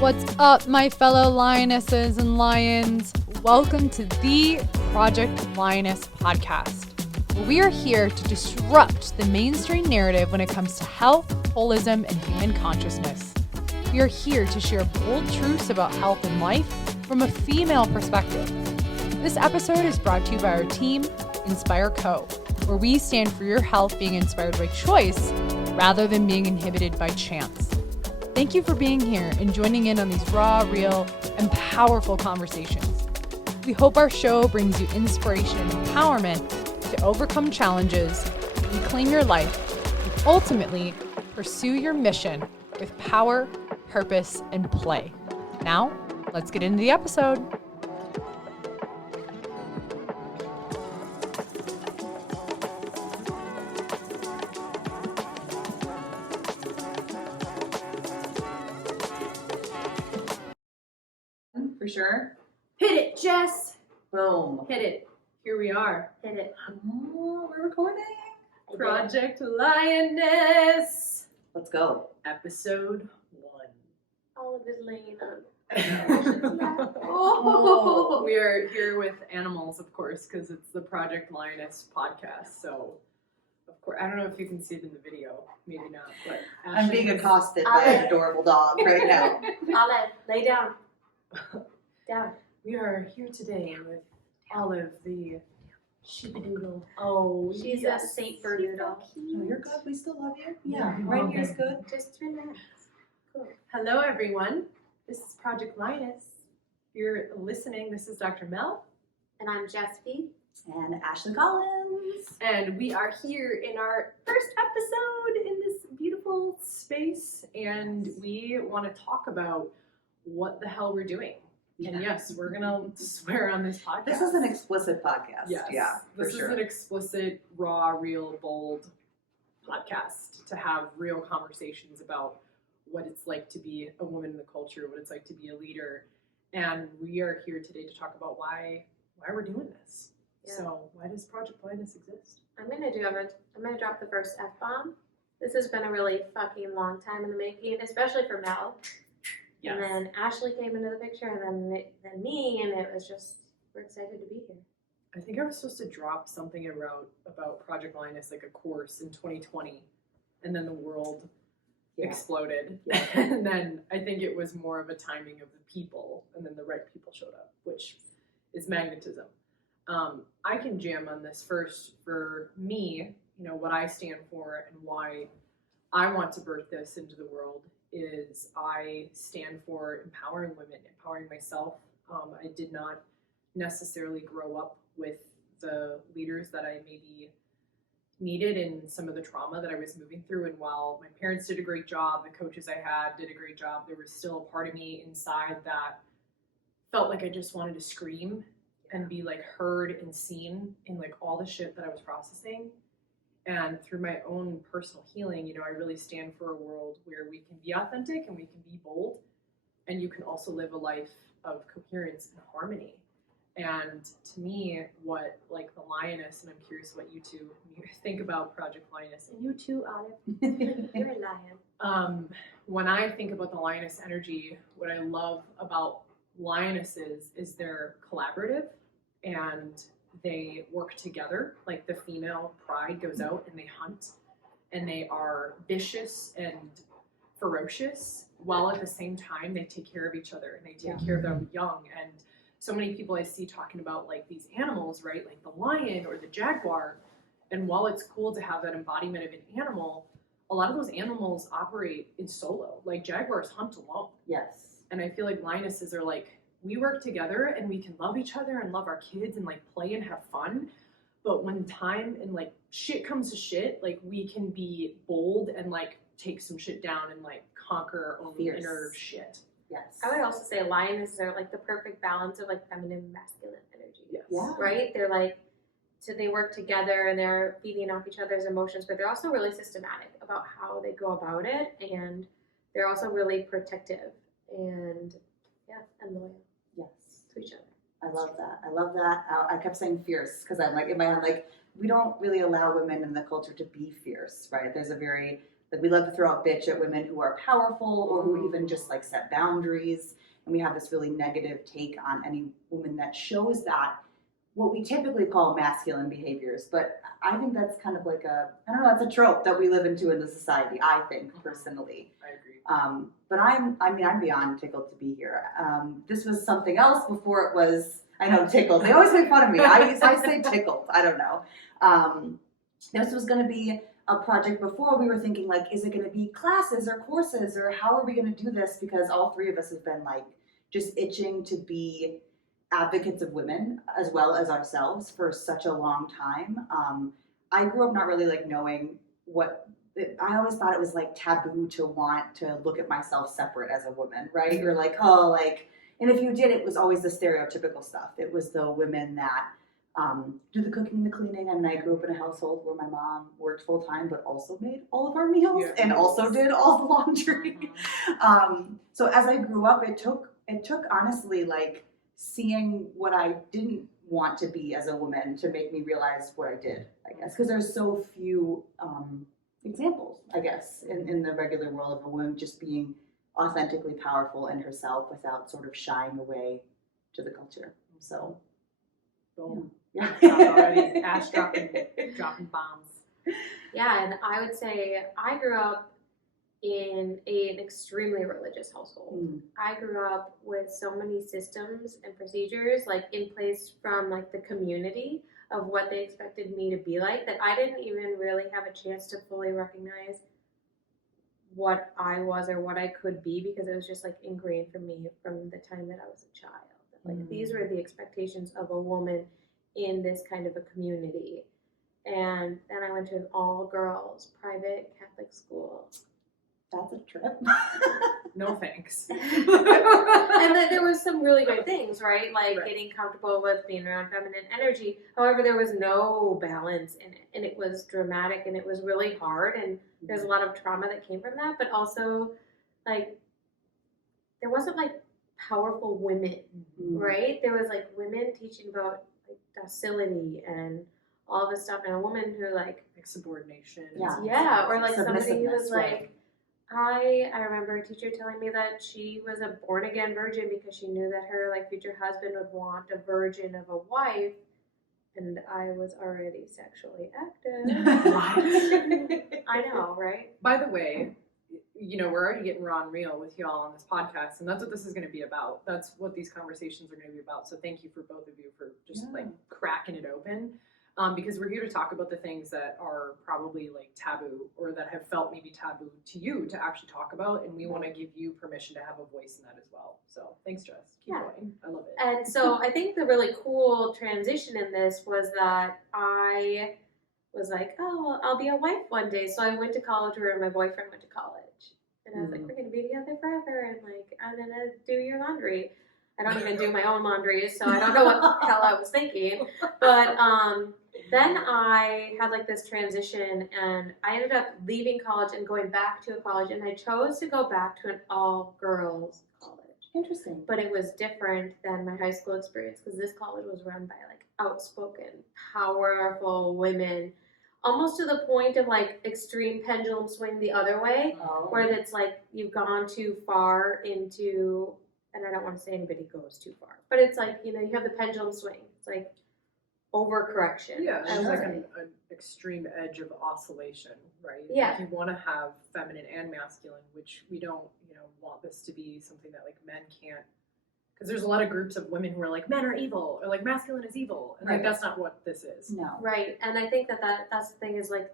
What's up, my fellow lionesses and lions? Welcome to the Project Lioness podcast, where we are here to disrupt the mainstream narrative when it comes to health, holism, and human consciousness. We are here to share bold truths about health and life from a female perspective. This episode is brought to you by our team, Inspire Co., where we stand for your health being inspired by choice rather than being inhibited by chance. Thank you for being here and joining in on these raw, real, and powerful conversations. We hope our show brings you inspiration and empowerment to overcome challenges, reclaim your life, and ultimately pursue your mission with power, purpose, and play. Now, let's get into the episode. For sure. Hit it, Jess. Boom. Hit it. Here we are. Hit it. Oh, we're recording. Project Lioness. Let's go. Episode 1. All of his laying on. Oh. We are here with animals, of course, because it's the Project Lioness podcast. So, of course, I don't know if you can see it in the video. Maybe not. But I'm being accosted by an adorable dog right now. Olive, lay down. Down. We are here today with Olive, the sheepadoodle. Oh, She's a Saint Bernoodle. Oh, you're good. We still love you. Yeah, right here's good. Just relax. Cool. Hello, everyone. This is Project Lioness. If you're listening, this is Dr. Mel. And I'm Jess P. And Ashley Collins. And we are here in our first episode in this beautiful space. And we want to talk about what the hell we're doing. And yes, we're going to swear on this podcast. This is an explicit podcast. Yes. Yeah, This is an explicit, raw, real, bold podcast to have real conversations about what it's like to be a woman in the culture, what it's like to be a leader. And we are here today to talk about why we're doing this. Yeah. So why does Project Lioness exist? I'm gonna drop the first F-bomb. This has been a really fucking long time in the making, especially for Mel. Yes. And then Ashley came into the picture, and then me, and it was just, we're excited to be here. I think I was supposed to drop something about Project Lioness, like a course in 2020, and then the world exploded. Yeah. And then I think it was more of a timing of the people, and then the right people showed up, which is magnetism. I can jam on this first. For me, what I stand for and why I want to birth this into the world is I stand for empowering women, empowering myself. I did not necessarily grow up with the leaders that I maybe needed in some of the trauma that I was moving through. And while my parents did a great job, the coaches I had did a great job, there was still a part of me inside that felt like I just wanted to scream and be like heard and seen in like all the shit that I was processing. And through my own personal healing, I really stand for a world where we can be authentic and we can be bold, and you can also live a life of coherence and harmony. And to me, what like the lioness, and I'm curious what you two think about Project Lioness, and you too, Olive. You're a lion. When I think about the lioness energy, what I love about lionesses is they're collaborative and they work together. Like the female pride goes out and they hunt, and they are vicious and ferocious, while at the same time they take care of each other and they take care of their young. And so many people I see talking about like these animals, right? Like the lion or the jaguar. And while it's cool to have that embodiment of an animal, a lot of those animals operate in solo. Like jaguars hunt alone. Yes. And I feel like lionesses are like, we work together and we can love each other and love our kids and like play and have fun. But when time and like shit comes to shit, like we can be bold and like take some shit down and like conquer our own inner shit. Yes. I would also say lionesses are like the perfect balance of like feminine and masculine energy. Yes. Yeah. Right? They're like, so they work together and they're feeding off each other's emotions, but they're also really systematic about how they go about it, and they're also really protective and loyal. Yes. To each other. I love that. I kept saying fierce because I'm like, in my head, like, we don't really allow women in the culture to be fierce, right? There's Like we love to throw out bitch at women who are powerful or who even just like set boundaries. And we have this really negative take on any woman that shows that what we typically call masculine behaviors. But I think that's kind of like I don't know, that's a trope that we live into in the society, I think, personally. I agree. But I'm beyond tickled to be here. This was something else before it was, I know, tickled. They always make fun of me. I say tickled. I don't know. This was going to be a project before. We were thinking, like, is it going to be classes or courses, or how are we going to do this? Because all three of us have been, like, just itching to be advocates of women as well as ourselves for such a long time. I grew up not really, like, knowing I always thought it was, like, taboo to want to look at myself separate as a woman, right? Or, like, oh, like, and if you did, it was always the stereotypical stuff. It was the women that do the cooking and the cleaning. I mean, I grew up in a household where my mom worked full time, but also made all of our meals and also did all the laundry. So as I grew up, it took honestly, like, seeing what I didn't want to be as a woman to make me realize what I did, I guess, because there's so few examples, I guess, in the regular world of a woman just being authentically powerful in herself without sort of shying away to the culture. So, Boom. yeah. Already ash dropping bombs. Yeah, and I would say I grew up in an extremely religious household. I grew up with so many systems and procedures like in place from like the community of what they expected me to be like that I didn't even really have a chance to fully recognize what I was or what I could be because it was just like ingrained for me from the time that I was a child. Like these were the expectations of a woman in this kind of a community. And then I went to an all-girls private Catholic school. That's a trip. No thanks. And then there was some really good things, right? Like getting comfortable with being around feminine energy. However, there was no balance in it. And it was dramatic and it was really hard. And there's a lot of trauma that came from that. But also, like, there wasn't, like, powerful women, right? There was, like, women teaching about, like, docility and all this stuff. And a woman who, like subordination. Yeah, or, like, somebody who was, like, I remember a teacher telling me that she was a born-again virgin because she knew that her, like, future husband would want a virgin of a wife, and I was already sexually active. I know, right? By the way, you know, we're already getting raw and real with y'all on this podcast, and that's what this is going to be about. That's what these conversations are going to be about. So thank you for both of you for just, like, cracking it open. Because we're here to talk about the things that are probably like taboo or that have felt maybe taboo to you to actually talk about. And we want to give you permission to have a voice in that as well. So thanks, Jess. Keep going. I love it. And so I think the really cool transition in this was that I was like, oh, I'll be a wife one day. So I went to college where my boyfriend went to college. And I was like, we're going to be together forever. And like, I'm going to do your laundry. I don't even do my own laundry, so I don't know what the hell I was thinking. But then I had like this transition, and I ended up leaving college and going back to a college, and I chose to go back to an all-girls college. Interesting. But it was different than my high school experience because this college was run by like outspoken, powerful women, almost to the point of like extreme pendulum swing the other way, where it's like you've gone too far into. And I don't want to say anybody goes too far, but it's like, you know, you have the pendulum swing. It's like overcorrection. Yeah, it's like an extreme edge of oscillation, right? Yeah. Like you want to have feminine and masculine, which we don't, you know, want this to be something that like men can't. Because there's a lot of groups of women who are like, men are evil, or like masculine is evil. And like that's not what this is. No. Right. And I think that's the thing is like,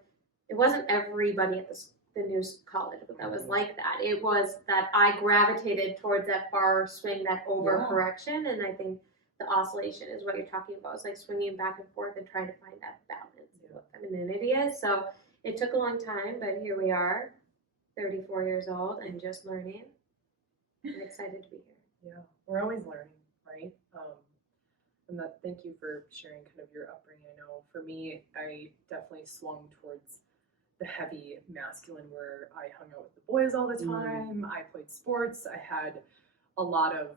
it wasn't everybody at the new college, but that was like that. It was that I gravitated towards that far swing, that overcorrection, and I think the oscillation is what you're talking about. It's like swinging back and forth and trying to find that balance of what femininity is. So it took a long time, but here we are, 34 years old and just learning. I'm excited to be here. Yeah, we're always learning, right? And that, thank you for sharing kind of your upbringing. I know for me, I definitely swung towards the heavy masculine where I hung out with the boys all the time. I played sports. I had a lot of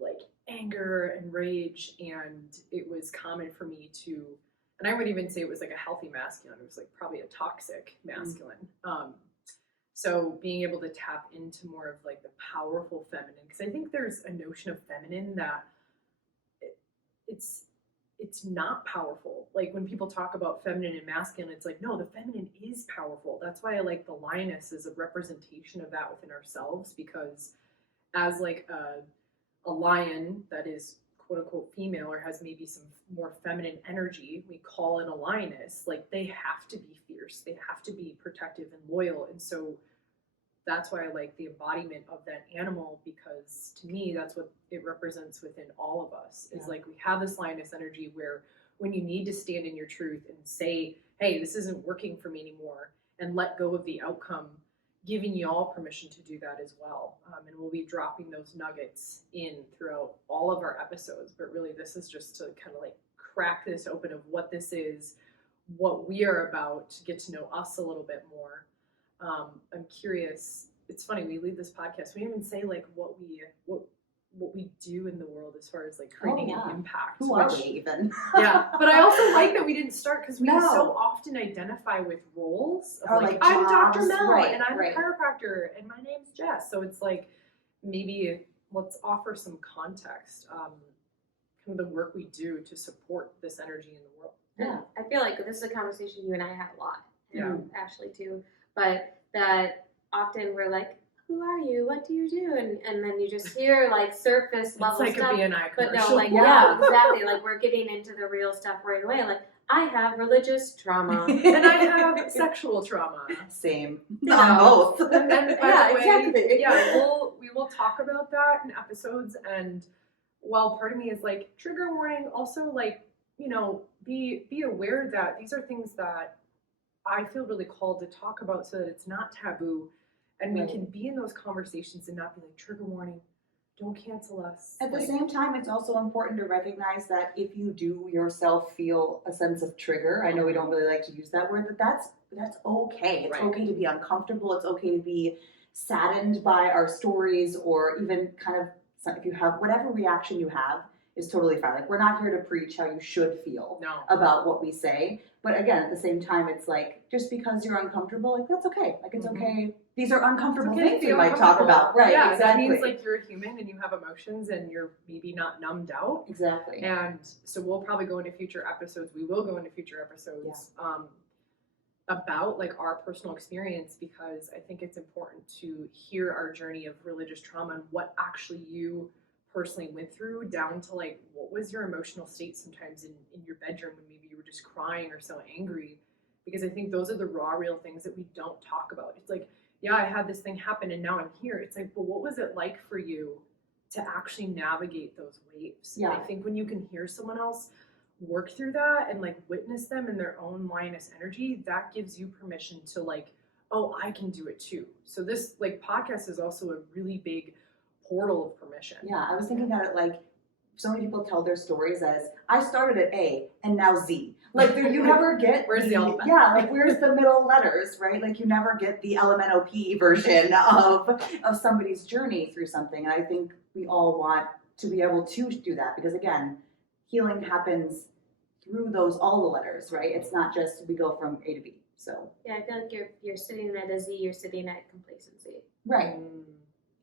like anger and rage, and it was common for me to, and I wouldn't even say it was like a healthy masculine. It was like probably a toxic masculine. So being able to tap into more of like the powerful feminine, because I think there's a notion of feminine that it's not powerful. Like when people talk about feminine and masculine, it's like, no, the feminine is powerful. That's why I like the lioness as a representation of that within ourselves, because as like a lion that is quote unquote female or has maybe some more feminine energy, we call it a lioness. Like they have to be fierce, they have to be protective and loyal. And so that's why I like the embodiment of that animal, because to me that's what it represents within all of us. Is like we have this lioness energy where when you need to stand in your truth and say, hey, this isn't working for me anymore, and let go of the outcome, giving you all permission to do that as well. And we'll be dropping those nuggets in throughout all of our episodes, but really this is just to kind of like crack this open of what this is, what we are about, to get to know us a little bit more. I'm curious. It's funny, we leave this podcast, we didn't even say like what we do in the world as far as like creating an impact. Who are we even? Yeah, but I also like that we didn't start, because we No. so often identify with roles of Or like like I'm Dr. jobs, Mel right, and I'm right. a chiropractor and my name's Jess. So it's like maybe let's offer some context, kind of the work we do to support this energy in the world. Yeah. I feel like this is a conversation you and I have a lot. Yeah. And Ashley too. But that often we're like, who are you? What do you do? And then you just hear like surface level It's like stuff. a BNI But commercial. no, like, yeah, exactly. Like we're getting into the real stuff right away. Like, I have religious trauma. And I have sexual trauma. Same. You On know. both. And by Yeah, the way, exactly. yeah, we will talk about that in episodes. And while part of me is like trigger warning, also like, you know, be aware that these are things that I feel really called to talk about so that it's not taboo, and we Right. can be in those conversations and not be like trigger warning, don't cancel us. At the Like, same time, it's also important to recognize that if you do yourself feel a sense of trigger, I know we don't really like to use that word, but that's okay. It's Right. okay to be uncomfortable. It's okay to be saddened by our stories, or even kind of, if you have whatever reaction you have is totally fine. Like we're not here to preach how you should feel no. about what we say. But again, at the same time, it's like, just because you're uncomfortable, like that's okay. Like it's okay. These are uncomfortable Okay, things we feel might talk uncomfortable. about. Right, Yeah, exactly. that means like you're a human and you have emotions and you're maybe not numbed out. Exactly. And so we'll probably go into future episodes. We will go into future episodes about like our personal experience, because I think it's important to hear our journey of religious trauma and what actually you personally went through, down to like what was your emotional state sometimes in your bedroom when maybe you were just crying or so angry. Because I think those are the raw, real things that we don't talk about. It's like, yeah, I had this thing happen and now I'm here. It's like, but what was it like for you to actually navigate those waves? Yeah. And I think when you can hear someone else work through that and like witness them in their own lioness energy, that gives you permission to like, oh, I can do it too. So this like podcast is also a really big portal of permission. Yeah, I was thinking about it like, so many people tell their stories as, I started at A and now Z. Like you never get Where's the alphabet? Yeah, like where's the middle letters, right? Like you never get the LMNOP version of somebody's journey through something. And I think we all want to be able to do that, because again, healing happens through all the letters, right? It's not just we go from A to B. So Yeah, I feel like you're sitting at a Z, you're sitting at complacency. right.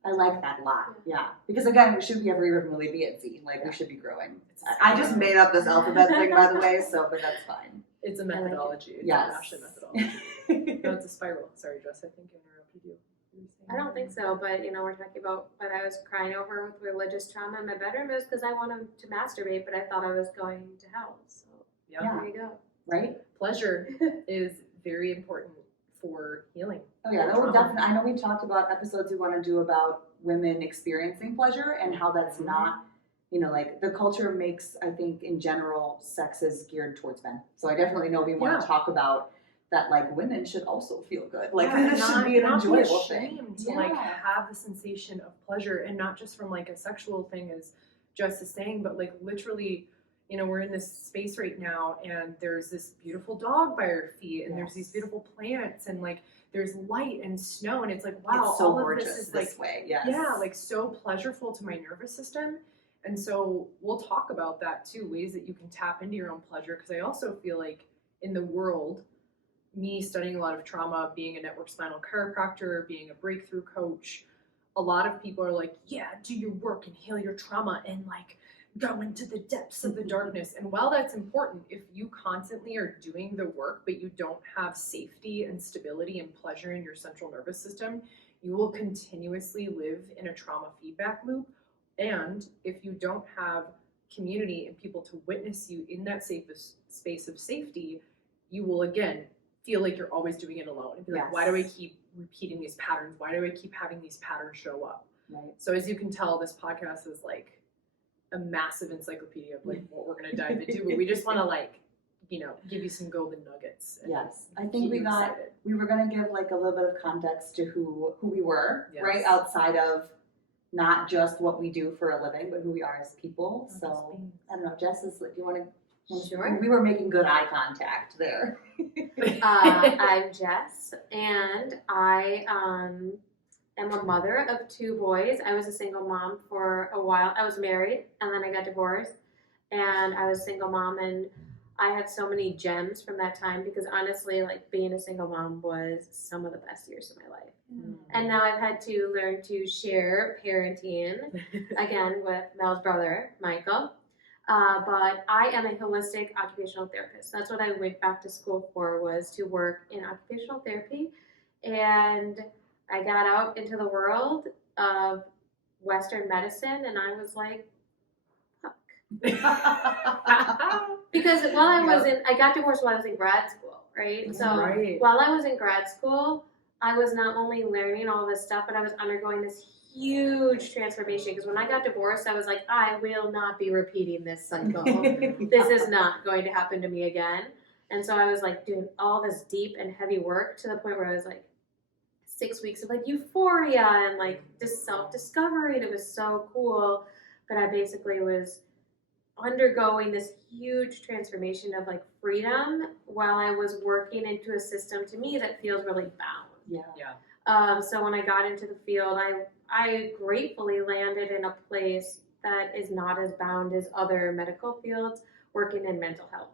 I like that a lot. Yeah. Because again, should we ever even really be at Z? Like we should be growing. I just made up this alphabet thing, by the way, but that's fine. It's a methodology. It's Yes. an Ashley methodology. No, it's a spiral. Sorry, Jess, I think I interrupted you. I don't think so, but you know, we're talking about what I was crying over with religious trauma in my bedroom. It was because I wanted to masturbate, but I thought I was going to hell. So Yeah. Yeah. there you go. Right? Pleasure is very important for healing. Oh yeah, that will definitely. I know we've talked about episodes we want to do about women experiencing pleasure and how that's not, like the culture makes, I think in general, sex is geared towards men. So I definitely know we want to talk about that, like women should also feel good. Like this should be an enjoyable thing. To like have the sensation of pleasure, and not just from like a sexual thing, as Jess is saying, but like literally, we're in this space right now and there's this beautiful dog by our feet and there's these beautiful plants and like there's light and snow, and it's like, wow, it's so all gorgeous of this is this way. Yes. yeah, like so pleasureful to my nervous system. And so we'll talk about that too, ways that you can tap into your own pleasure, because I also feel like in the world, me studying a lot of trauma, being a network spinal chiropractor, being a breakthrough coach, a lot of people are like, yeah, do your work and heal your trauma and like go into the depths of the darkness. And while that's important, if you constantly are doing the work, but you don't have safety and stability and pleasure in your central nervous system, you will continuously live in a trauma feedback loop. And if you don't have community and people to witness you in that space of safety, you will again feel like you're always doing it alone and be like, why do I keep repeating these patterns? Why do I keep having these patterns show up? Right. So as you can tell, this podcast is like a massive encyclopedia of like what we're going to dive into, but we just want to like, you know, give you some golden nuggets. Yes, I think we were going to give like a little bit of context to who we were, right? Outside of not just what we do for a living, but who we are as people. So I don't know, Jess, do you want to? Sure. We were making good eye contact there. I'm Jess, and I am a mother of 2 boys. I was a single mom for a while. I was married, and then I got divorced, and I was a single mom, and I had so many gems from that time because honestly, like being a single mom was some of the best years of my life. Mm. And now I've had to learn to share parenting again with Mel's brother, Michael. But I am a holistic occupational therapist. That's what I went back to school for, was to work in occupational therapy. And I got out into the world of Western medicine, and I was like, fuck. Because I got divorced while I was in grad school, right? So while I was in grad school, I was not only learning all this stuff, but I was undergoing this huge transformation, because when I got divorced, I was like, I will not be repeating this cycle. This is not going to happen to me again. And so I was like doing all this deep and heavy work to the point where I was like 6 weeks of like euphoria and like just self-discovery, and it was so cool. But I basically was undergoing this huge transformation of like freedom while I was working into a system to me that feels really bound. So when I got into the field, I gratefully landed in a place that is not as bound as other medical fields, working in mental health.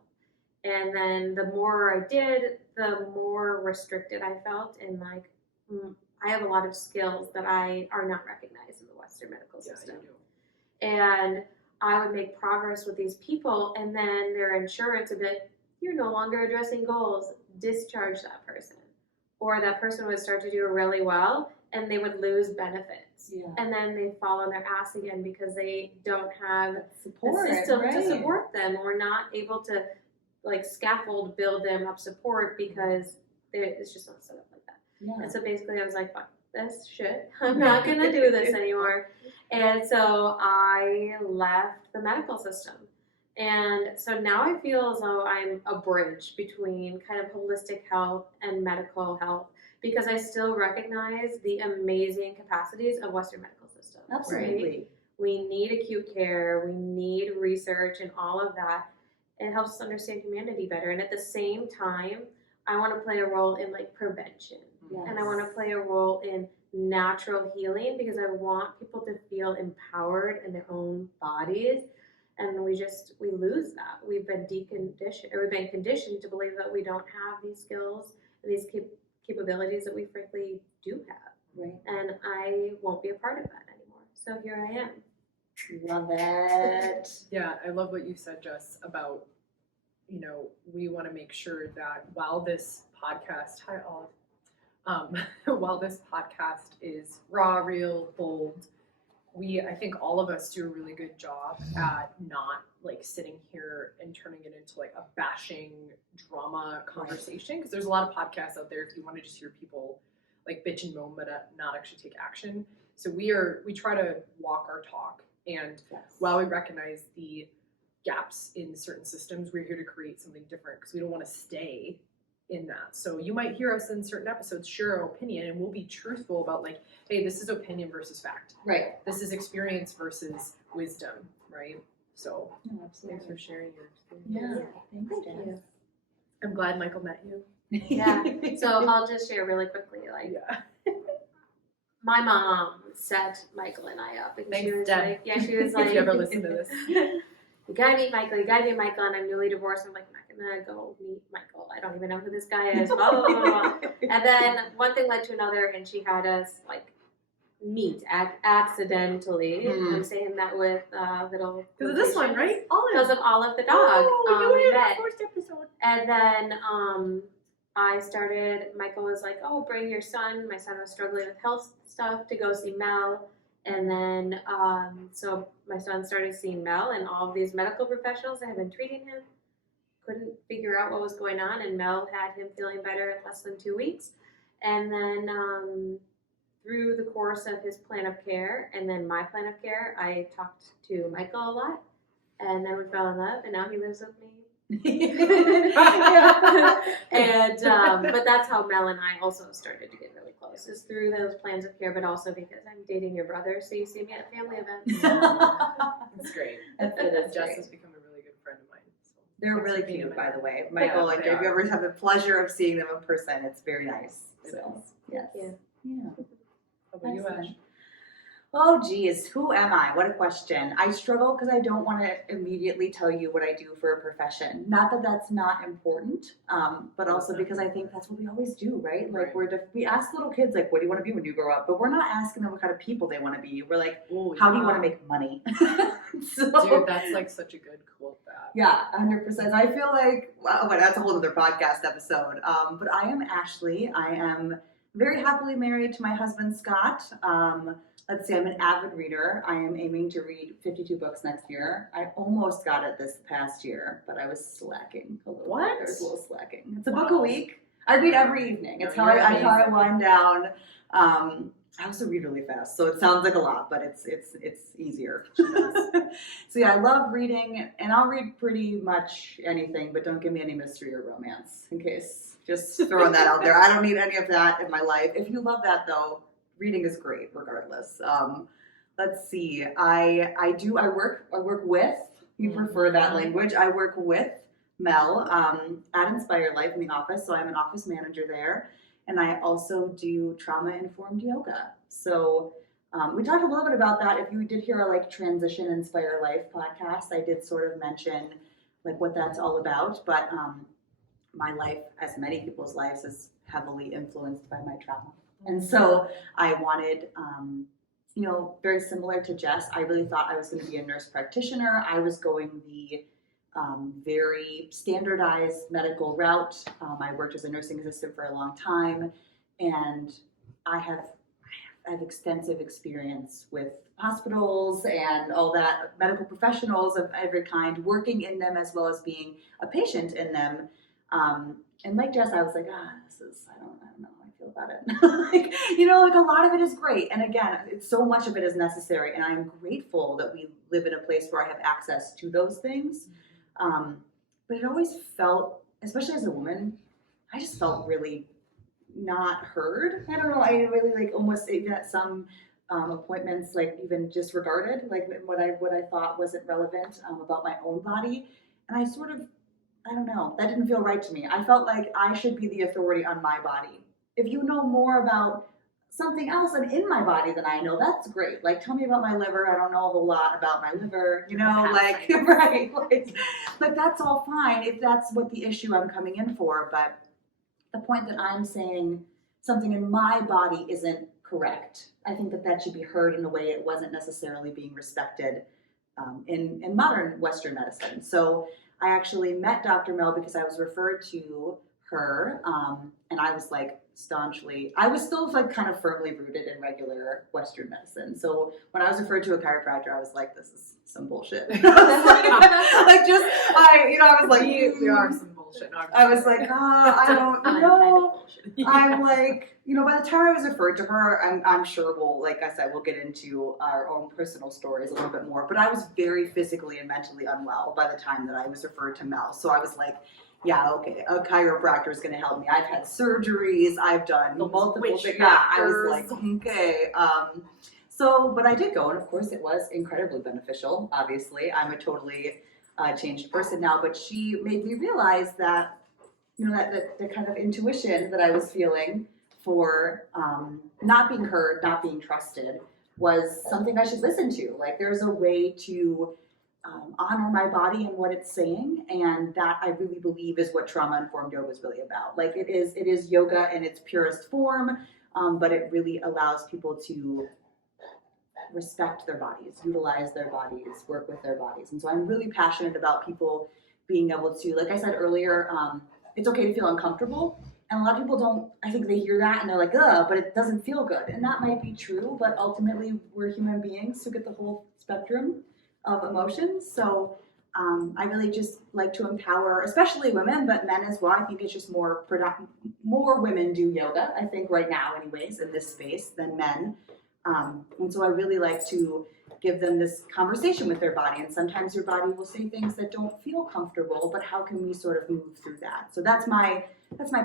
And then the more I did, the more restricted I felt. And like, I have a lot of skills that are not recognized in the Western medical system. And I would make progress with these people, and then their insurance would be like, you're no longer addressing goals, discharge that person. Or that person would start to do really well, and they would lose benefits. And then they fall on their ass again because they don't have support, the system to support them, or not able to like scaffold, build them up support because it's just not set up like that. And so basically I was like, fuck this shit. I'm not going to do this anymore. And so I left the medical system. And so now I feel as though I'm a bridge between kind of holistic health and medical health, because I still recognize the amazing capacities of Western medical system. Absolutely. Right? We need acute care, we need research and all of that. It helps us understand humanity better. And at the same time, I want to play a role in like prevention. And I want to play a role in natural healing, because I want people to feel empowered in their own bodies. And we lose that. We've been conditioned to believe that we don't have these skills and these capabilities that we frankly do have. Right. And I won't be a part of that anymore. So here I am. Love it. Yeah, I love what you said, Jess, about, you know, we want to make sure that while this podcast, hi Olive, while this podcast is raw, real, bold, I think all of us do a really good job at not like sitting here and turning it into like a bashing drama conversation. Because there's a lot of podcasts out there if you want to just hear people like bitch and moan but not actually take action. So we try to walk our talk. And while we recognize the gaps in certain systems, we're here to create something different, because we don't want to stay in that. So you might hear us in certain episodes share our opinion, and we'll be truthful about like, hey, this is opinion versus fact. Right. This is experience versus wisdom, right? So thanks for sharing your experience. Thanks, Jess. I'm glad Michael met you. Yeah. So I'll just share really quickly. Like, my mom set Michael and I up, and Thanks, she was Deb. like, she was like, if you ever listen to this. You gotta meet Michael, and I'm newly divorced. I'm like, I'm not I'm gonna go meet Michael. I don't even know who this guy is. Blah, blah, blah, blah. And then one thing led to another, and she had us like meet accidentally. I'm saying that with little. Because of this one, right? Because of Olive the dog. Oh, we you were in met. the first episode. And then I started. Michael was like, "Oh, bring your son." My son was struggling with health stuff to go see Mel. And then, so my son started seeing Mel, and all of these medical professionals that had been treating him couldn't figure out what was going on, and Mel had him feeling better in less than 2 weeks. And then through the course of his plan of care, and then my plan of care, I talked to Michael a lot, and then we fell in love, and now he lives with me. And but that's how Mel and I also started to get really close, is through those plans of care, but also because I'm dating your brother, so you see me at family events. That's great. Jess has become a really good friend of mine. So. They're really cute, by the way. Michael, if you ever have the pleasure of seeing them in person, it's very nice. So, yes. Yeah. How about you, Ash? Oh, geez, who am I? What a question. I struggle because I don't want to immediately tell you what I do for a profession. Not that that's not important, but also because I think that's what we always do, right? Like we ask little kids, like, what do you want to be when you grow up? But we're not asking them what kind of people they want to be. We're like, how do you want to make money? Dude, that's like such a good quote. Yeah, 100%. I feel like, well, that's a whole other podcast episode. But I am Ashley. I am very happily married to my husband, Scott. Let's see, I'm an avid reader. I am aiming to read 52 books next year. I almost got it this past year, but I was slacking a little bit. There was a little slacking. It's a book a week. I read every evening. It's how I wind down. I also read really fast, so it sounds like a lot, but it's easier. So yeah, I love reading, and I'll read pretty much anything, but don't give me any mystery or romance, in case. Just throwing that out there. I don't need any of that in my life. If you love that, though, reading is great, regardless. Let's see. I work with. You prefer that language? I work with Mel at Inspire Life in the office, so I'm an office manager there. And I also do trauma-informed yoga. So we talked a little bit about that. If you did hear our Transition Inspire Life podcast, I did sort of mention what that's all about. But my life, as many people's lives, is heavily influenced by my trauma. And so I wanted, very similar to Jess, I really thought I was going to be a nurse practitioner. I was going the very standardized medical route. I worked as a nursing assistant for a long time, and I have extensive experience with hospitals and all that, medical professionals of every kind, working in them as well as being a patient in them. And like Jess, I was like, I don't know how I feel about it. A lot of it is great. And again, so much of it is necessary. And I'm grateful that we live in a place where I have access to those things. But it always felt, especially as a woman, I just felt really not heard. I don't know. I really almost even at some appointments, even disregarded, what I thought wasn't relevant about my own body. And I sort of, I don't know, that didn't feel right to me. I felt like I should be the authority on my body. If you know more about something else and in my body than I know, that's great. Tell me about my liver. I don't know a whole lot about my liver, right. That's all fine if that's what the issue I'm coming in for. But the point that I'm saying something in my body isn't correct. I think that should be heard in a way it wasn't necessarily being respected in modern Western medicine. So I actually met Dr. Mel because I was referred to her, and I was staunchly, I was still kind of firmly rooted in regular Western medicine. So when I was referred to a chiropractor, I was like, this is some bullshit. I was like, we are some bullshit. No, I was like, I don't know. I'm by the time I was referred to her, I'm sure we'll get into our own personal stories a little bit more, but I was very physically and mentally unwell by the time that I was referred to Mel. So I was like, yeah, okay, a chiropractor is going to help me. I've had surgeries. I've done multiple things. Yeah, I was like, okay. But I did go, and of course it was incredibly beneficial. Obviously, I'm a totally changed person now, but she made me realize that, that the kind of intuition that I was feeling for not being heard, not being trusted, was something I should listen to. There's a way to honor my body and what it's saying, and that I really believe is what trauma-informed yoga is really about. Like it is yoga in its purest form, but it really allows people to respect their bodies, utilize their bodies, work with their bodies. And so I'm really passionate about people being able to, like I said earlier, it's okay to feel uncomfortable. And a lot of people don't, I think they hear that and they're like, ugh, but it doesn't feel good. And that might be true, but ultimately we're human beings who get the whole spectrum of emotions. So I really just like to empower, especially women, but men as well. I think it's just more women do yoga, I think right now anyways, in this space than men. And so I really like to give them this conversation with their body. And sometimes your body will say things that don't feel comfortable, but how can we sort of move through that? So that's my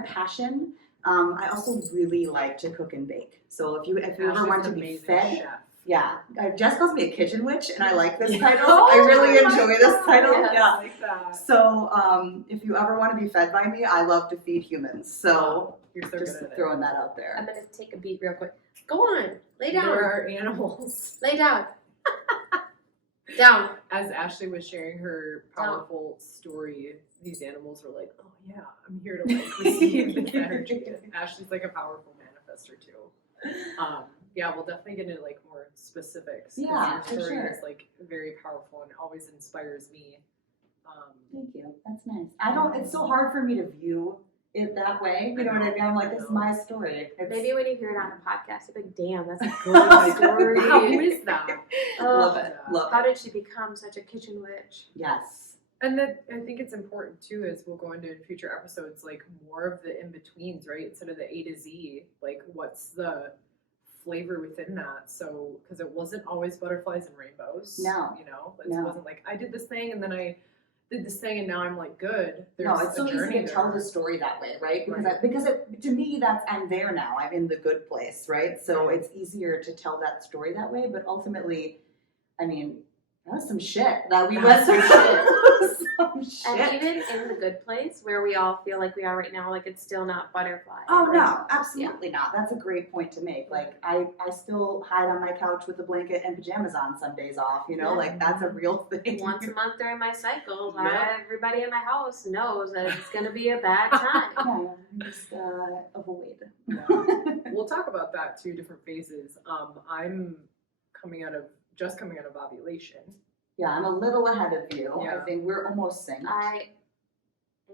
passion. I also really like to cook and bake. So if you ever want to be fed, chef. yeah, Jess calls me a kitchen witch, and I like this title. Oh, I really my enjoy this God, title. yes, Yeah. I like that. So if you ever want to be fed by me, I love to feed humans. So You're so just good at throwing that out I'm there. gonna take a beat real quick. Go on, lay it. down. There are animals. Lay down. Down. As Ashley was sharing her powerful story, these animals were like, "Oh yeah, I'm here to like receive this energy." Ashley's like a powerful manifestor too. Yeah, we'll definitely get into like more specifics. 'Cause Yeah, your for story sure. is like very powerful and always inspires me. Thank you. That's nice. I don't. It's so hard for me to view it that way. You know what I mean? I'm like, this is my story. It's, Maybe when you hear it on a podcast, you're like, damn, that's a good story. How is that? love Oh, it. Love how it. did she become such a kitchen witch? Yes. And that I think it's important too, as we'll go into in future episodes, like more of the in betweens, right? Instead of the A to Z, like what's the flavor within that? So, because it wasn't always butterflies and rainbows. No. You know, it No. wasn't like I did this thing and then I did this thing and now I'm like good. No, There's it's so a easy journey to tell there. the story that way, right? Because Right. because to me, that's I'm there now. I'm in the good place, right? So it's easier to tell that story that way. But ultimately, I mean, that was some shit that we went through. Some shit. And even in the good place where we all feel like we are right now, like it's still not butterfly. Oh Like, no, absolutely not. That's a great point to make. Like I still hide on my couch with a blanket and pajamas on some days off, you know, Yeah. like that's a real thing. Once a month during my cycles, Yeah. everybody in my house knows that it's going to be a bad time. Yeah, just avoid. Yeah. We'll talk about that too, different phases. I'm just coming out of ovulation. Yeah, I'm a little ahead of you. Yeah. I think we're almost synced. I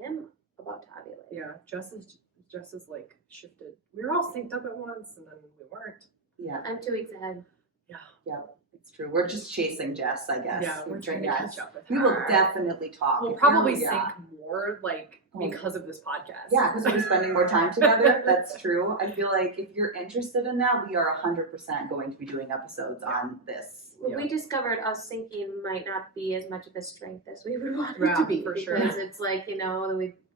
am about to ovulate. Yeah, Jess is like shifted. We were all synced up at once and then we weren't. Yeah, I'm 2 weeks ahead. Yeah. it's true. We're just chasing Jess, I guess. Yeah, we're trying to Yes. catch up with We will her. definitely talk. We'll If probably you're- sync more, like, Oh. because of this podcast. Yeah, because we're spending more time together. That's true. I feel like if you're interested in that, we are 100% going to be doing episodes on this. Yeah. We discovered us syncing might not be as much of a strength as we would want it Yeah, to be. for sure. Because it's like, you know,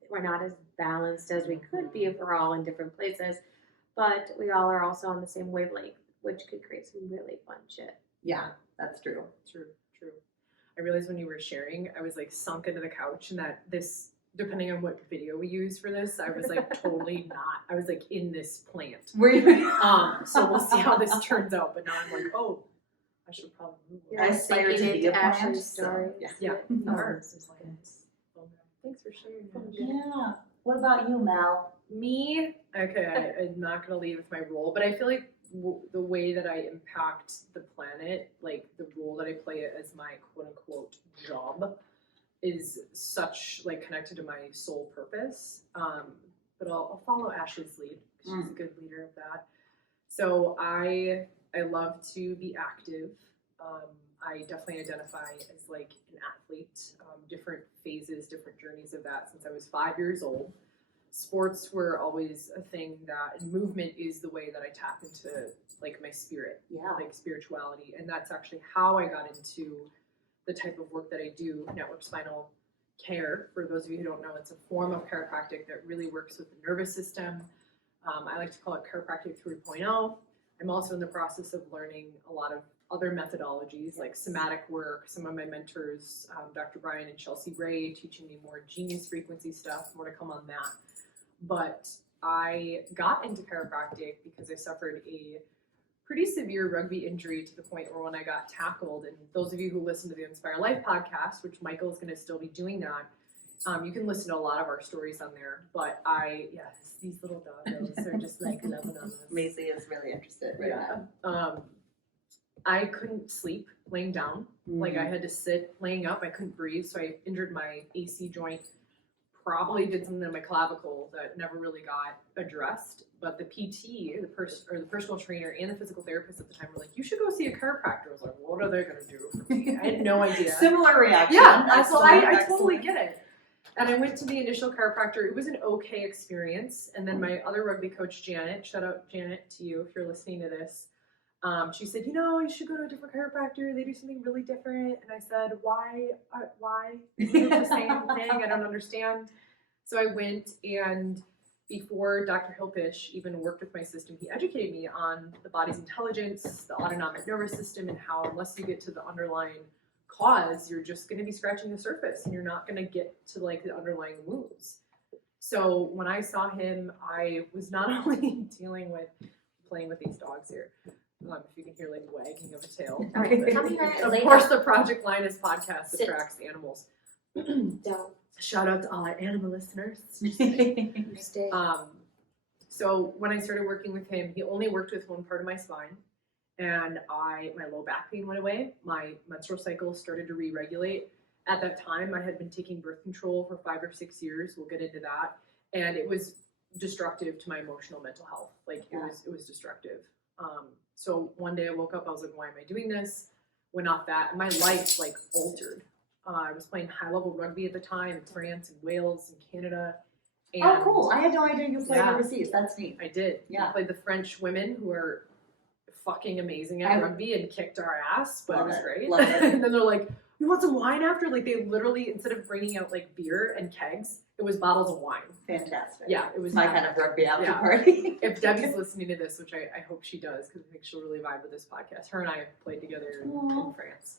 we're not as balanced as we could be if we're all in different places. But we all are also on the same wavelength, which could create some really fun shit. Yeah, that's true. True. I realized when you were sharing, I was like sunk into the couch and that this, depending on what video we use for this, I was like totally not. I was like in this plant. Were you? So we'll see how this turns out. But now I'm like, oh, I should probably move. You're I like aspire sinking to be into a plant, Ashley's so, story. Yeah. Oh, Ours is like, okay. Thanks for sharing. Yeah. What about you, Mel? Me, okay, I'm not gonna lead with my role, but I feel like the way that I impact the planet, like the role that I play as my quote unquote job, is such like connected to my soul purpose. But I'll follow Ashley's lead. She's a good leader of that. So I love to be active. I definitely identify as like an athlete. Different phases, different journeys of that since I was 5 years old. Sports were always a thing that, and movement is the way that I tap into like my spirit, Yeah. like spirituality, and that's actually how I got into the type of work that I do. Network spinal care, for those of you who don't know, it's a form of chiropractic that really works with the nervous system. I like to call it chiropractic 3.0. I'm also in the process of learning a lot of other methodologies like somatic work. Some of my mentors, Dr. Brian and Chelsea Ray, teaching me more genius frequency stuff, more to come on that. But I got into chiropractic because I suffered a pretty severe rugby injury to the point where when I got tackled, and those of you who listen to the Inspire Life podcast, which Michael is going to still be doing that, you can listen to a lot of our stories on there. But these little doggos, they're just like loving on us. Macy is really interested right now. I couldn't sleep laying down. Like I had to sit laying up. I couldn't breathe, so I injured my AC joint. Probably did something in my clavicle that never really got addressed. But the PT, the personal trainer, and the physical therapist at the time were like, "You should go see a chiropractor." I was like, "What are they going to do for me?" I had no idea. Similar reaction. Yeah, I totally get it. And I went to the initial chiropractor. It was an okay experience. And then my other rugby coach, Janet, shout out Janet to you if you're listening to this. She said, you should go to a different chiropractor. They do something really different. And I said, why? Is it the same thing? I don't understand. So I went, and before Dr. Hilpish even worked with my system, he educated me on the body's intelligence, the autonomic nervous system, and how unless you get to the underlying cause, you're just going to be scratching the surface and you're not going to get to like the underlying wounds. So when I saw him, I was not only playing with these dogs here. If you can hear like wagging of a tail. All right, come here. Of course, the Project Lioness podcast attracts animals. Don't. Shout out to all our animal listeners. Stay. So when I started working with him, he only worked with one part of my spine, and my low back pain went away. My menstrual cycle started to re-regulate. At that time, I had been taking birth control for 5 or 6 years. We'll get into that, and it was destructive to my emotional mental health. Like it was destructive. So one day I woke up, I was like, why am I doing this? Went off that, and my life like altered. I was playing high level rugby at the time in France and Wales and Canada. And oh, cool. I had no idea you played overseas. That's neat. I did. Yeah. I played the French women who are fucking amazing at rugby and kicked our ass, but it was great. Love it. And then they're like, you want some wine after? Like they literally, instead of bringing out like beer and kegs, it was bottles of wine. Fantastic. Yeah, it was my kind of rugby after party. If Debbie's listening to this, which I hope she does, because I think she'll really vibe with this podcast. Her and I have played together in France.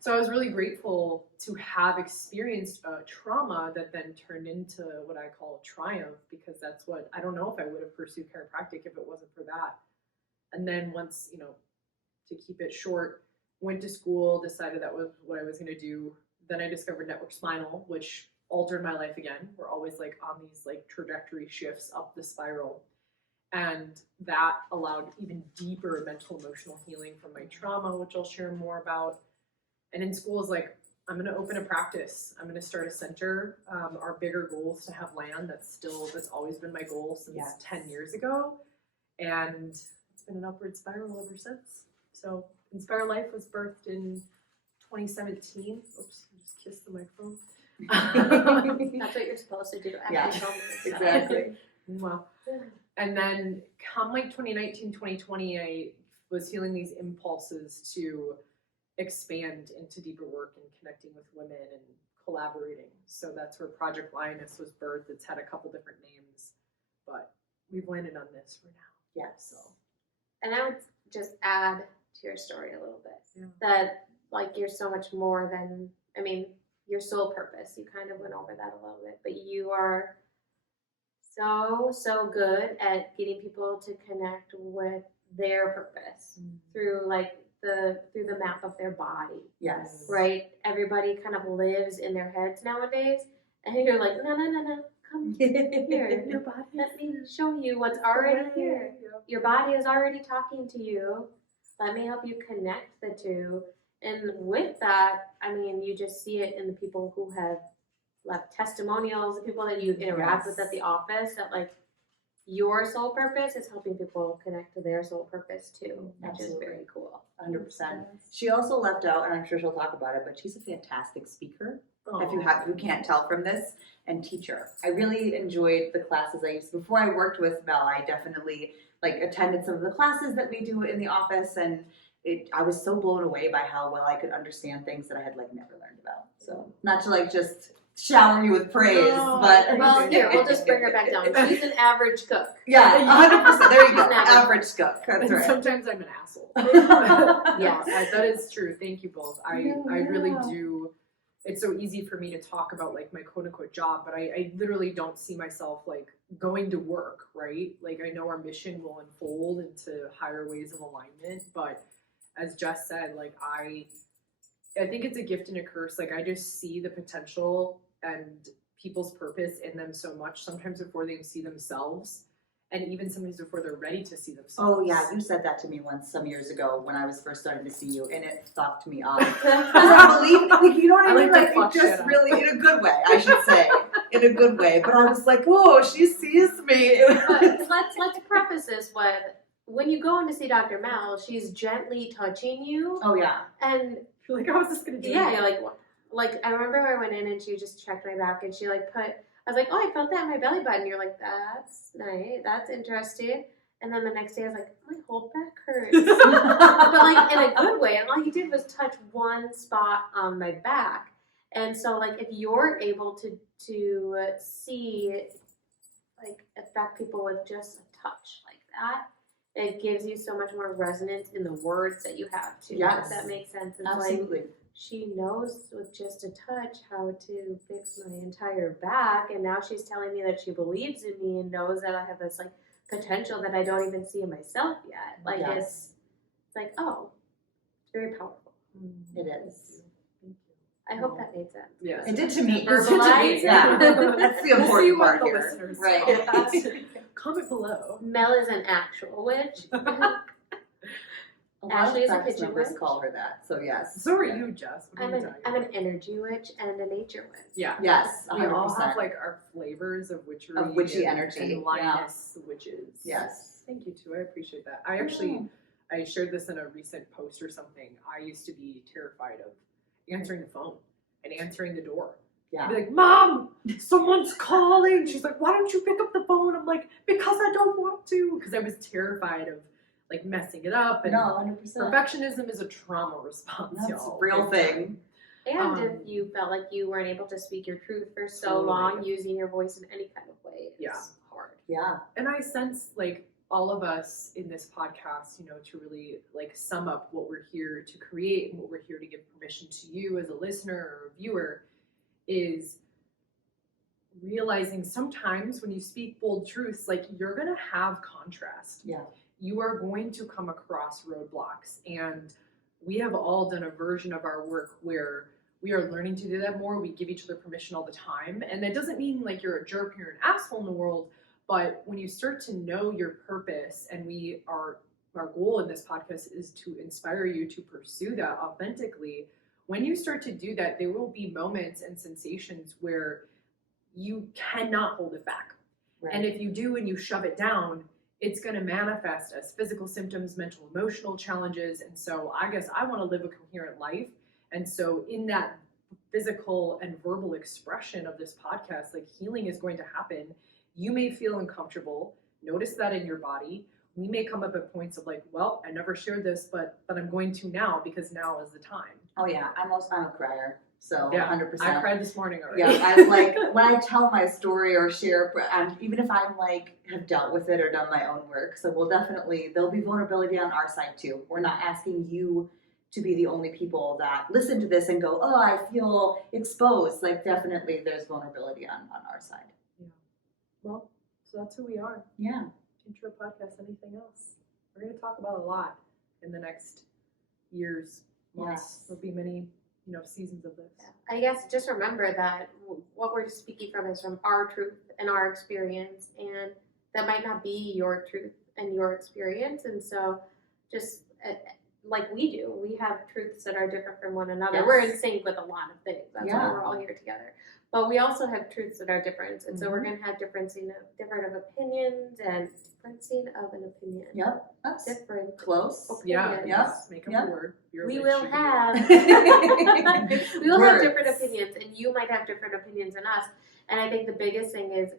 So I was really grateful to have experienced a trauma that then turned into what I call triumph, because that's what, I don't know if I would have pursued chiropractic if it wasn't for that. And then once, to keep it short, went to school, decided that was what I was going to do. Then I discovered network spinal, which altered my life again. We're always like on these like trajectory shifts up the spiral. And that allowed even deeper mental emotional healing from my trauma, which I'll share more about. And in school is like, I'm going to open a practice. I'm going to start a center. Our bigger goal is to have land. That's always been my goal since 10 years ago. And it's been an upward spiral ever since. So Inspire Life was birthed in 2017. Oops, I just kissed the microphone. That's what you're supposed to do. Exactly. Well, and then come like 2019, 2020, I was feeling these impulses to expand into deeper work and connecting with women and collaborating. So that's where Project Lioness was birthed. It's had a couple different names, but we've landed on this for now. Yes. So. And I would just add to your story a little bit that like you're so much more than, your sole purpose. You kind of went over that a little bit, but you are so good at getting people to connect with their purpose through the map of their body. Yes. Right? Everybody kind of lives in their heads nowadays, and you're like, no, come here. Your body. Let me show you what's already here. Your body is already talking to you. Let me help you connect the two. And with that, you just see it in the people who have left testimonials, the people that you interact with at the office, that like your sole purpose is helping people connect to their sole purpose too, which is very cool. 100%. She also left out, and I'm sure she'll talk about it, but she's a fantastic speaker. If you can't tell from this, and teacher. I really enjoyed the classes I used. Before I worked with Mel, I definitely attended some of the classes that we do in the office, and I was so blown away by how well I could understand things that I had never learned about. So not to just shower you with praise, but well, here we'll just bring her back down. She's an average cook. Yeah, 100%. There you go. Average cook. That's right. Sometimes I'm an asshole. Yes, that is true. Thank you both. I really do. It's so easy for me to talk about my quote unquote job, but I literally don't see myself going to work, right? Like, I know our mission will unfold into higher ways of alignment, but as Jess said, like, I think it's a gift and a curse. Like, I just see the potential and people's purpose in them so much, sometimes before they see themselves, and even sometimes before they're ready to see themselves. Oh yeah, you said that to me once some years ago when I was first starting to see you, and it fucked me up. I believe, like, you know what I mean? Like, it just really, in a good way, I should say, in a good way. But I was like, oh, she sees me. But let's preface this with, when you go in to see Dr. Mel, she's gently touching you. Oh yeah. And Like, how is this gonna do? yeah, like I remember I went in and she just checked my back and she like I was like, oh, I felt that in my belly button. You're like, that's nice, that's interesting. And then the next day I was like, my whole back hurts. But like in a good way. And all you did was touch one spot on my back. And so like if you're able to see, like, affect people with just a touch like that, it gives you so much more resonance in the words that you have too. Yes. If that makes sense. It's Absolutely. like she knows with just a touch how to fix my entire back, and now she's telling me that she believes in me and knows that I have this like potential that I don't even see in myself yet. Like Yes. it's like, oh, it's very powerful. It is. I hope that made sense. Yes. It did to me. Verbalize. Yeah. That's the We'll see important what part the here. listeners Right. say. Comment below. Mel is an actual witch. A lot Ashley of is a practice kitchen members witch. call her that. So yes. So are you, Jess. What I'm are you an talking I'm an energy witch and a nature witch. Yeah. Yes. We all 100%. have like our flavors of witchery, Of witchy and, energy, and lioness witches. Yes. Thank you too. I appreciate that. I actually, I shared this in a recent post or something. I used to be terrified of answering the phone and answering the door. Yeah. I'd be like, Mom, someone's calling. She's like, why don't you pick up the phone? I'm like, because I don't want to. Because I was terrified of like messing it up. And No, 100%. perfectionism is a trauma response, That's y'all. a real Big thing. And if you felt like you weren't able to speak your truth for so Totally. long, using your voice in any kind of way is Yeah. hard. Yeah. And I sense like all of us in this podcast, you know, to really like sum up what we're here to create and what we're here to give permission to you as a listener or a viewer is realizing sometimes when you speak bold truths, like you're going to have contrast. Yeah. You are going to come across roadblocks, and we have all done a version of our work where we are learning to do that more. We give each other permission all the time. And that doesn't mean like you're a jerk, you're an asshole in the world. But when you start to know your purpose, and our goal in this podcast is to inspire you to pursue that authentically. When you start to do that, there will be moments and sensations where you cannot hold it back. Right. And if you do and you shove it down, it's going to manifest as physical symptoms, mental, emotional challenges. And so I guess I want to live a coherent life. And so in that physical and verbal expression of this podcast, like healing is going to happen. You may feel uncomfortable. Notice that in your body. We may come up at points of like, well, I never shared this, but I'm going to now because now is the time. Oh yeah. I'm a crier. So Yeah, 100%. I cried this morning already. Yeah, I like when I tell my story or share, even if I'm like have dealt with it or done my own work. So there'll be vulnerability on our side too. We're not asking you to be the only people that listen to this and go, oh, I feel exposed. Like definitely there's vulnerability on our side. Yeah. Well, so that's who we are. Yeah. Intro podcast, anything else? We're going to talk about a lot in the next years, months. Yes. There'll be many, seasons of this. I guess just remember that what we're speaking from is from our truth and our experience, and that might not be your truth and your experience. And so just like we do, we have truths that are different from one another. Yes. We're in sync with a lot of things. That's why Yeah. we're all here together. But we also have truths that are different. And so we're going to have different of opinions and differencing of an opinion. Yep. That's Different. close. Yeah. Opinions. Yes. Make up Yep. a word. You're a We witch, will you can do have it. we will have different Words. opinions, and you might have different opinions than us. And I think the biggest thing is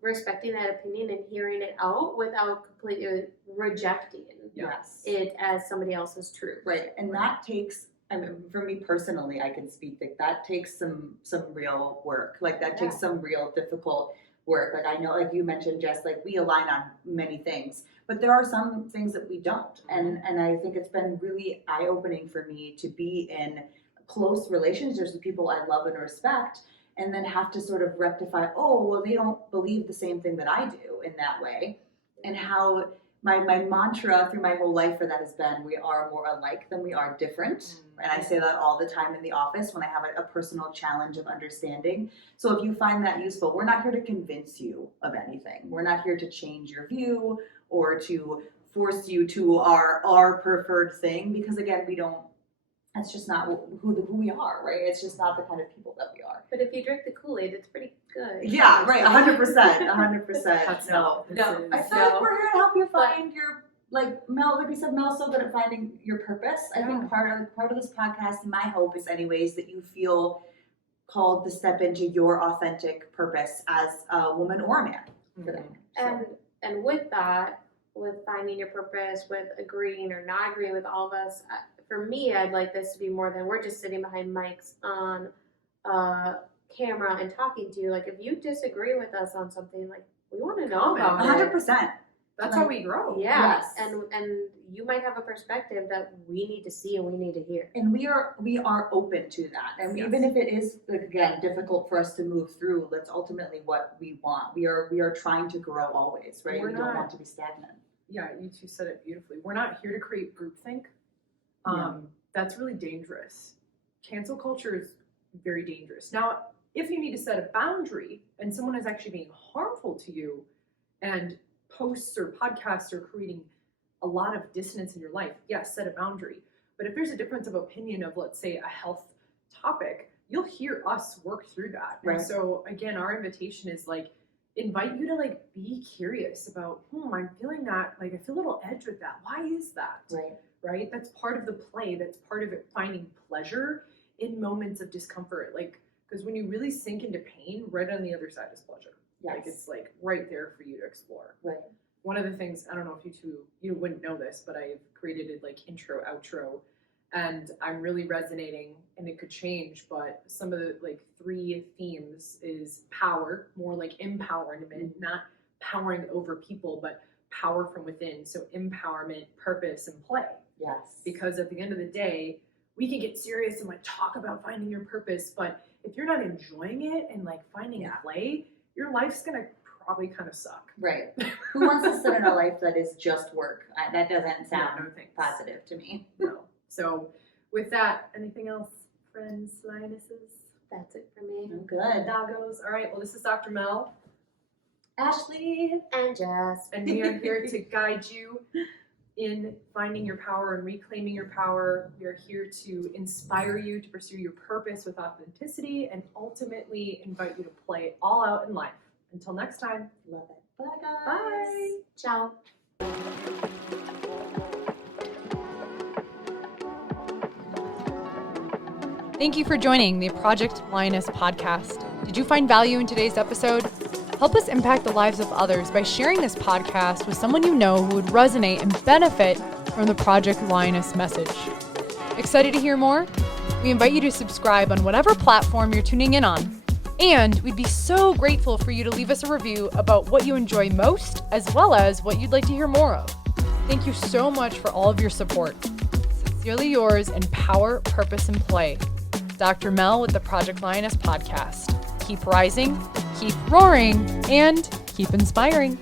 respecting that opinion and hearing it out without completely rejecting Yes. it as somebody else's truth. Right. And that takes, for me personally, I can speak that takes some real work. Like that takes some real difficult work. Like I know, like you mentioned, Jess, like we align on many things, but there are some things that we don't. And I think it's been really eye-opening for me to be in close relationships with people I love and respect, and then have to sort of rectify, oh, well, they don't believe the same thing that I do in that way. And how my mantra through my whole life for that has been, we are more alike than we are different. And I say that all the time in the office when I have a personal challenge of understanding. So if you find that useful, we're not here to convince you of anything. We're not here to change your view or to force you to our preferred thing, because again, that's just not who we are, right? It's just not the kind of people that we are. But if you drink the Kool-Aid, it's pretty good. Yeah, right, 100%. That's No. this I is- feel like we're here to help you find your, like you said, Mel's so good at finding your purpose. I think part of this podcast, my hope is anyways, that you feel called to step into your authentic purpose as a woman or a man. And with that, with finding your purpose, with agreeing or not agreeing with all of us, for me, I'd like this to be more than we're just sitting behind mics on camera and talking to you. Like, if you disagree with us on something, like, we want to know about it. 100%. That's how we grow. Yeah, Yes. and you might have a perspective that we need to see and we need to hear. And we are open to that. And Yes. even if it is, like, again, difficult for us to move through, that's ultimately what we want. We are trying to grow always, right? We're We don't not- want to be stagnant. Yeah, you two said it beautifully. We're not here to create groupthink. That's really dangerous. Cancel culture is very dangerous. Now, if you need to set a boundary and someone is actually being harmful to you, and posts or podcasts are creating a lot of dissonance in your life, yes, set a boundary. But if there's a difference of opinion of, let's say, a health topic, you'll hear us work through that. Right. And so again, our invitation is like, invite you to like be curious about, I'm feeling that, like I feel a little edge with that. Why is that? Right? That's part of the play. That's part of it, finding pleasure in moments of discomfort. Like, because when you really sink into pain, right on the other side is pleasure. Yes. Like, it's like right there for you to explore. Right. One of the things, I don't know if you wouldn't know this, but I've created a like intro, outro, and I'm really resonating, and it could change, but some of the like 3 themes is power, more like empowerment, not powering over people, but power from within. So empowerment, purpose, and play. Yes. Because at the end of the day, we can get serious and like talk about finding your purpose, but if you're not enjoying it and like finding play, your life's gonna probably kind of suck. Right. Who wants to sit in a life that is just work? That doesn't sound no thanks. positive to me. No. So with that, anything else, friends, lionesses? That's it for me. I'm good. Doggos. All right, well, this is Dr. Mel, Ashley. And Jess. and we are here to guide you in finding your power and reclaiming your power. We are here to inspire you to pursue your purpose with authenticity and ultimately invite you to play it all out in life. Until next time. Love it. Bye, guys. Bye. Ciao. Thank you for joining the Project Lioness podcast. Did you find value in today's episode? Help us impact the lives of others by sharing this podcast with someone you know who would resonate and benefit from the Project Lioness message. Excited to hear more? We invite you to subscribe on whatever platform you're tuning in on. And we'd be so grateful for you to leave us a review about what you enjoy most, as well as what you'd like to hear more of. Thank you so much for all of your support. Sincerely yours in power, purpose, and play. Dr. Mel with the Project Lioness podcast. Keep rising, keep roaring, and keep inspiring.